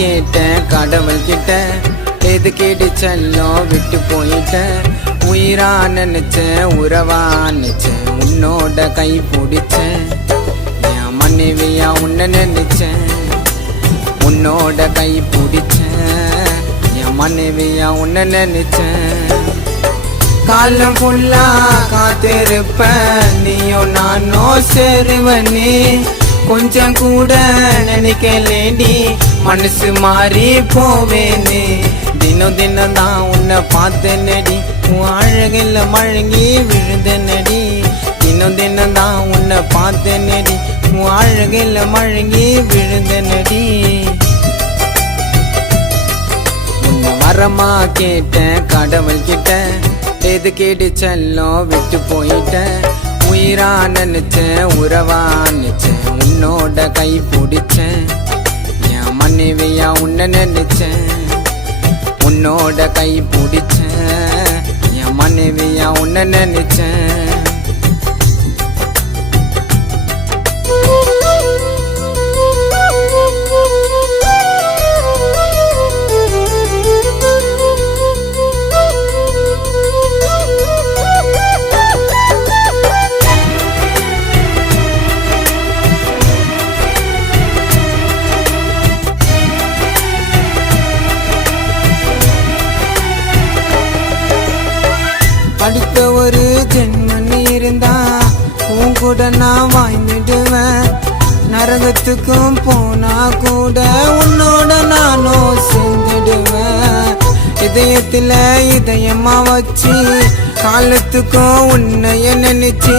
கேட்டேன் கடவுள் கிட்ட, எது கேட்டு செல்லம் விட்டு போயிட்டேன். உயிரா நினைச்சேன், உறவா நினைச்சேன், உன்னோட கை பிடிச்சேன். என் மனைவியா உன்னை நினைச்சேன், உன்னோட கை பிடிச்சேன். என் மனைவியா உன்னை நினைச்சேன். காலம் ஃபுல்லா காத்திருப்பேன், நீயும் நானோ சேருவனே. கொஞ்சம் கூட நினைக்கலேடி, மனசு மாறி போவேனே. தினம் தினம் தான் உன்னை பார்த்தேனடி, உன் அழகில் மழங்கி விழுந்தனடி. தினம் தினம் தான் உன்னை பார்த்தேனடி, உன் அழகில் மழங்கி விழுந்தனடி. உன்னை வரமா கேட்டேன் கடவுள் கிட்ட, எது கேட்டு செல்லம் விட்டு போயிட்டேன். உயிரா நினைச்சேன், உறவா நினைச்சேன், உன்னோட கை பிடிச்சேன். என் மனைவியா உன்னை நினைச்சேன், உன்னோட கை பிடிச்சேன். என் மனைவியா உன்னை நினைச்சேன். அடுத்த ஒரு ஜென்மன் இருந்தா உன் கூட நான் வாழ்ந்துடுவேன். நரகத்துக்கும் போனா கூட உன்னோட நானும் சேர்ந்துடுவேன். இதயத்துல இதயமா வச்சு காலத்துக்கும் உன்னைய நினைச்சு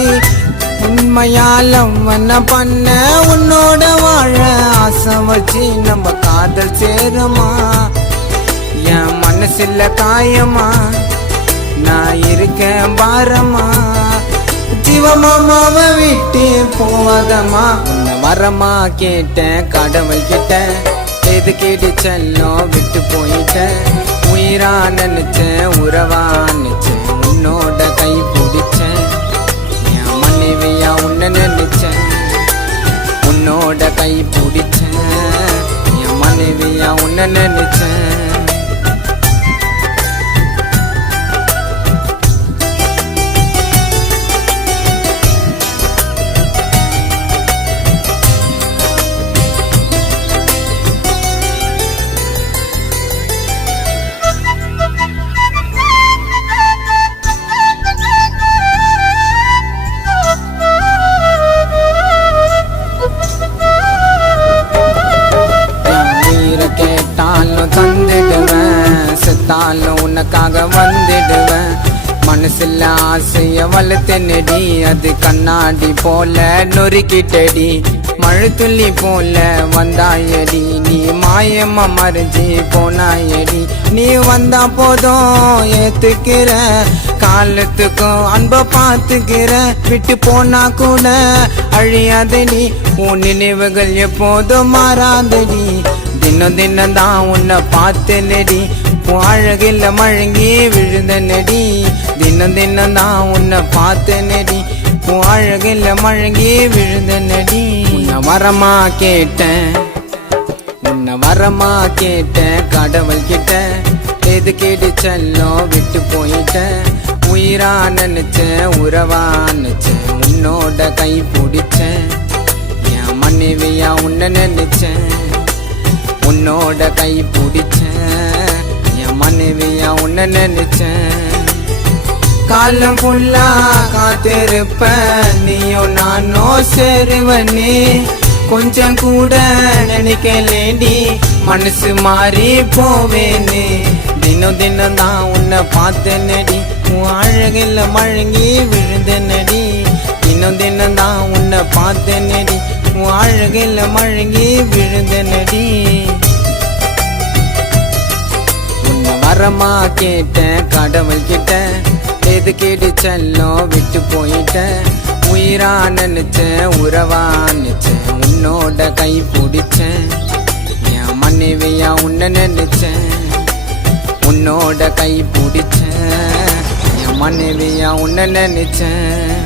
உண்மையாலம் வண்ண பண்ண உன்னோட வாழ ஆசை வச்சு நம்ம காதல் சேருமா. என் மனசுல காயமா நான் இருக்கேன் பாரமா. ஜீவமாமாவை விட்டு போவாதமா. உன்னை வரமா கேட்டேன் கடவுள் கிட்ட, எது கேட்டு செல்லம் விட்டு போயிட்டேன். உயிரா நினைச்சேன், உறவா நினைச்சேன், உன்னோட கை பிடிச்சேன். என் மனைவியா உன்னை நினைச்சேன், உன்னோட கை பிடிச்சேன். என் மனைவியா உன்னை நினைச்சேன். தந்துடுவேன், செத்தாலும் உனக்காக வந்துடுவேன். மனசுல ஆசைய வளர்த்தனடி, அது கண்ணாடி போல நொறுக்கிட்டடி. மழை துள்ளி போல வந்தாயடி, நீ மாயமா மறைஞ்சி போனாயடி. நீ வந்தா போதும் ஏத்துக்கிற, காலத்துக்கும் அன்ப பார்த்துக்கிற. விட்டு போனா கூட அழியாதடி, உன் நினைவுகள் எப்போதும் மாறாதடி. தினம் தினம் தான் உன்னை பார்த்தனடி, உன் அழகில் மழங்கி விழுந்தனடி. தினம் தினம் தான் உன்னை பார்த்தனடி, உன் அழகில் மழங்கி விழுந்தனடி. உன்னை வரமா கேட்டேன், உன்னை வரமா கேட்டேன் கடவுள் கிட்ட, எது கேட்டு செல்லம் விட்டு போயிட்டேன். உயிரா நினைச்சேன், உறவா நினைச்சேன், உன்னோட கை பிடிச்சேன். என் மனைவியா உன்னை நினைச்சேன், உன்னோட கை பிடிச்சேன். என் மனைவியா உன்னை நினைச்சேன். காலம் ஃபுல்லா காத்திருப்பேன், நீயும் நானோ சேருவனே. கொஞ்சம் கூட நினைக்கலேடி, மனசு மாறி போவேனே. தினம் தினம் தான் உன்னை பார்த்தனடி, உன் அழகில் மழங்கி விழுந்தனடி. தினம் தினம் தான் உன்னை பார்த்தனடி, உன் அழகில் மழங்கி விழுந்தனடி. உன்னை வரமா கேட்டேன் கடவுள் கிட்ட, எது கேட்டு செல்லம் விட்டு போயிட்டேன். உயிரா நினைச்சேன், உறவா நினைச்சேன், உன்னோட கை பிடிச்சேன். என் மனைவியா உன்னை நினைச்சேன், உன்னோட கை பிடிச்சேன். என் மனைவியா உன்னை நினைச்சேன்.